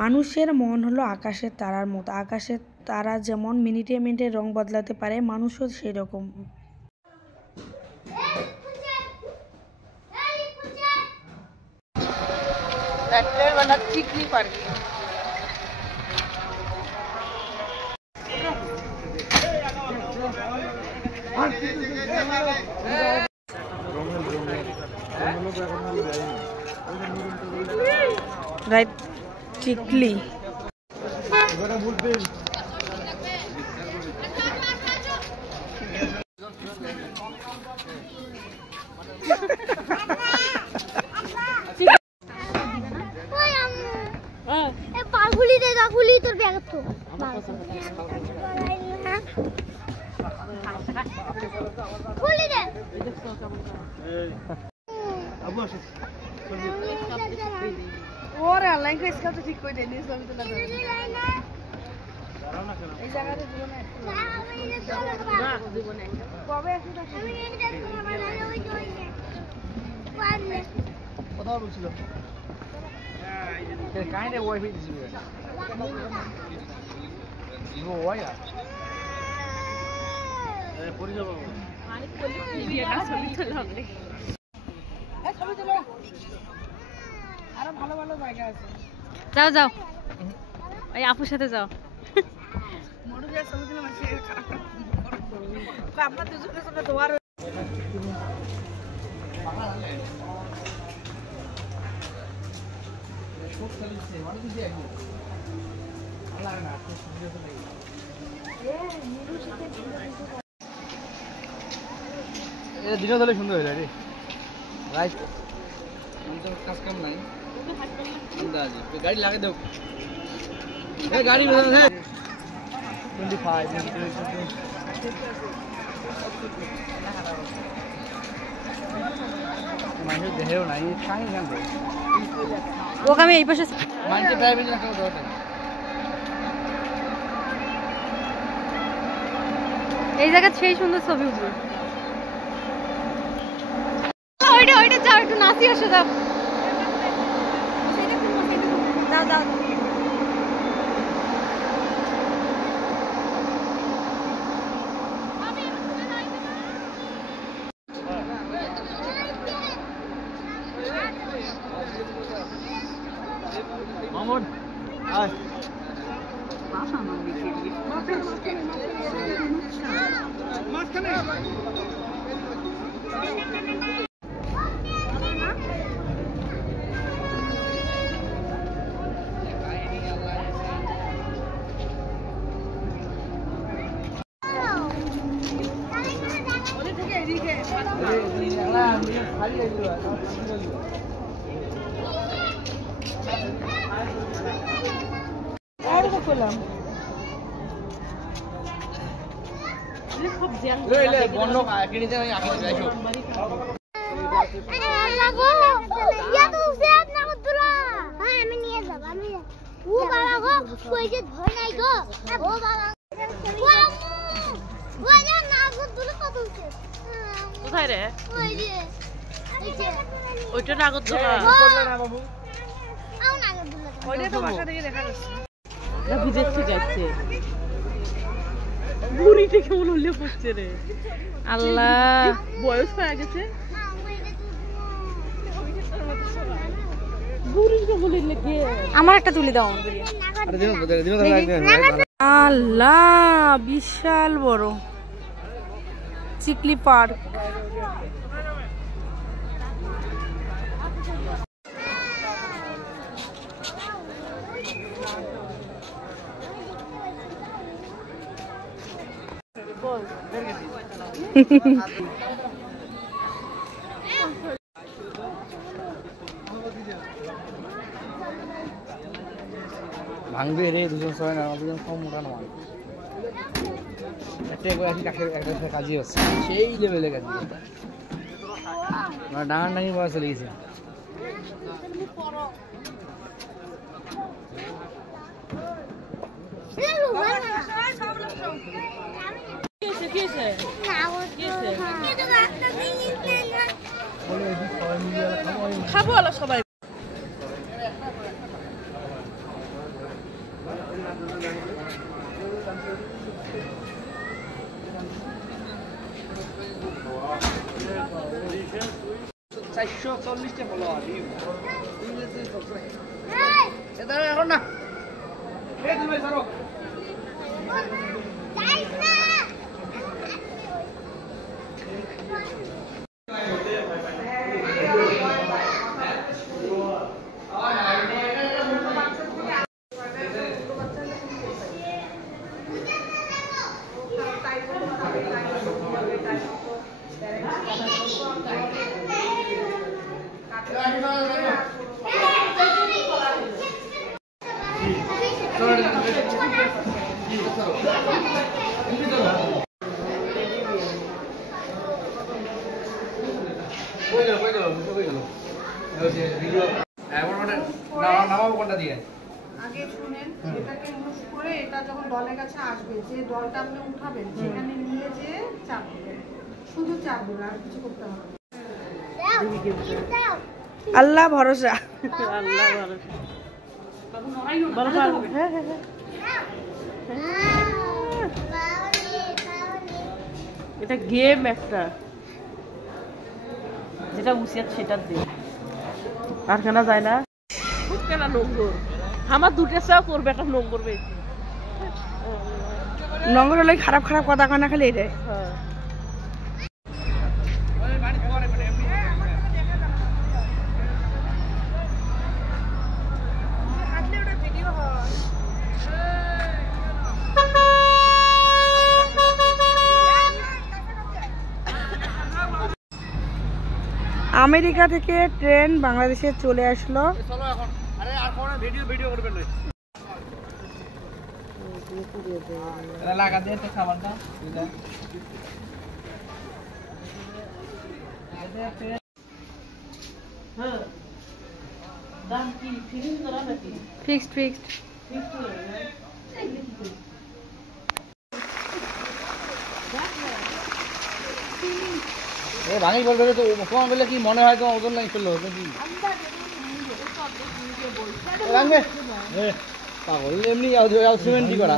মানুষের মন হলো আকাশের তারার মতো। আকাশের তারা যেমন মিনিটে মিনিটে রং বদলাতে পারে, মানুষও সেই রকম। রাইট চিকলি পাগুলি দে দাগুলি তোর ব্যাগ তো খুলি দে আবু আসো ওরে লাইন কে স্কাউট ঠিক কই দে নিস আমি তো না দাঁড়াও না কেন এই জায়গাতে জীবনে না জীবনে কবে আসিস আমি এনে দেখো আমার ভালো ওই জন্য পারলে কথা বলছিল কে কাইন্ডে ওয়াইফাই দিছিল নো ওয়াইয়া এ পড়ি যাব আরে কলি ভিডিওটা ছবি তোলা হবে এই ছবি তোলা আরো ভালো ভালো জায়গা আছে যাও যাও এই আপুর সাথে যাও মোড়ে যা ছবি তোলা মাসে খারাপ আপনার দুজনের সাথে দোয়ার খুব চলছে মানে দিদি আগে আল্লাহ না আপনি সুন্দর তো লাগি এ নিরু সাথে এ দিন ধরে সুন্দর হইলা রে রাইট আমি তো কাজ কাম নাই আন্দাজি তো গাড়ি লাগা দাও এ গাড়ি বেজা আছে 25 মানে দেহেও নাই খাই না ওকে আমি এই পাশে মানতে ড্রাইভিং রাখা দরকার এই জায়গা সেই সুন্দর ছবি উঠবে ওইটা ওইটা যাও একটু নাচি আসো যাও দাও দাও মামুন আয় বাসা না দেখি মাঝখানে ওদের থেকে এদিকে খালি এগুলো আর তো পেলাম খুব জ্যাম লে বন্ধ কিনে দে আমি আগে যাইছো লাগো ইয়া তো সেট না করতলা হ্যাঁ আমি নিয়ে যাব আমি ও বাবা গো কই যে ভয় নাই গো ও বাবা ও যা না করতলা কত উঠে কোথায় রে ওই যে ওইটা না করতলা করলে না বাবু আও না করতলা ওইটা তো বাসা থেকে দেখা যাচ্ছে না বুঝেছি যাচ্ছে বুড়িটা কেমন হলে পড়ছে রে আল্লাহ বয়স হয়ে গেছে আমার একটা তুলে দাও আল্লাহ বিশাল বড় চিকলি পার্ক ভাঙবে রে দুজন সবাই না দুজন কম মোটা নয় একটা একবার আসি কাকের একটা কাজই হচ্ছে সেই লেভেলে কাজ আমরা ডাঙার ডাঙি বয়স চলে গেছি খাবো সবাই এখন না আগে শুনেন, এটাকে মুভ করে এটা যখন দলের কাছে আসবে, যে দলটা আপনি উঠাবেন সেখানে নিয়ে যে চাপ দেবেন, শুধু চাপ দেবেন, আর কিছু করতে হবে না। আল্লাহ ভরসা। আল্লাহ ভরসা। হ্যাঁ হ্যাঁ এটা গেম একটা, যেটা উচিত সেটা দে, আর কেনা যায় না। খুব কেনা নোংর, আমার দুটো চাও করবে, একটা নোংর বেশি। নোংর হলে খারাপ খারাপ কথা কানা খালি এটাই। হ্যাঁ আমেরিকা থেকে ট্রেন বাংলাদেশে চলে আসলো। Fixed fixed. ভাঙি বলবে তো কম বললে কি মনে হয়, তোমার ওজন নাই ফেললো নাকি পাগল এমনি সিমেন্টই করা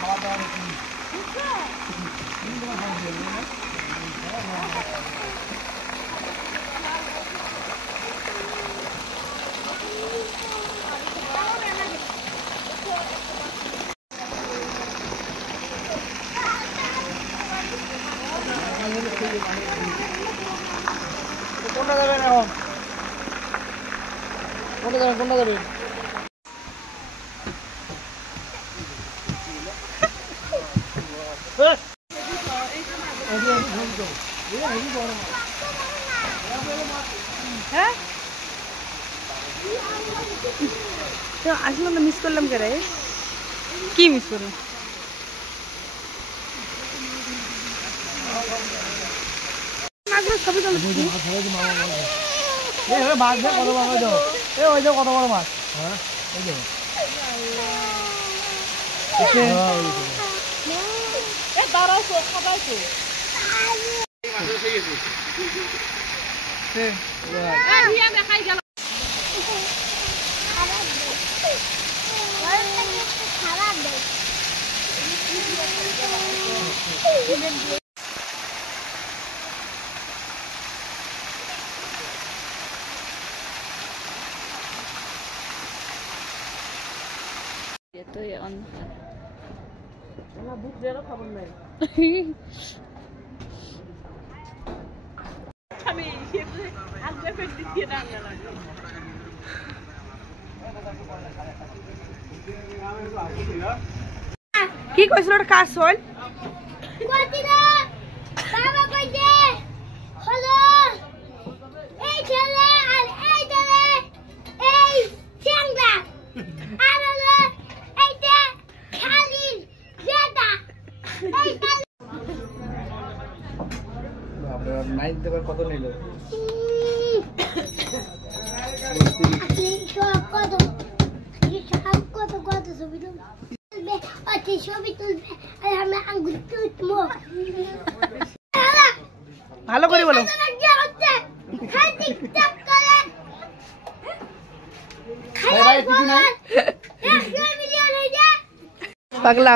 খাওয়া দাওয়া কোনটা যাবেন এখন, কোনটা যাবেন, কোনটা যাবেন? হ্যাঁ আসলে তো মিস করলাম কে রে? কি মিস করলাম? ছবি তুলছি। মাছ কত বড় মাছ, ওই যে কত বড় মাছ, হ্যাঁ ওই যে দাঁড়াও তো, সবাই তো দেখাই গেল। খবর নাই কি কইছিল ওর কাজ হল? নাইট দেবার কত নিল? ছবি তুলবে আর আমি আঙ্গুল তুলবো। করে বলো। পাগলা।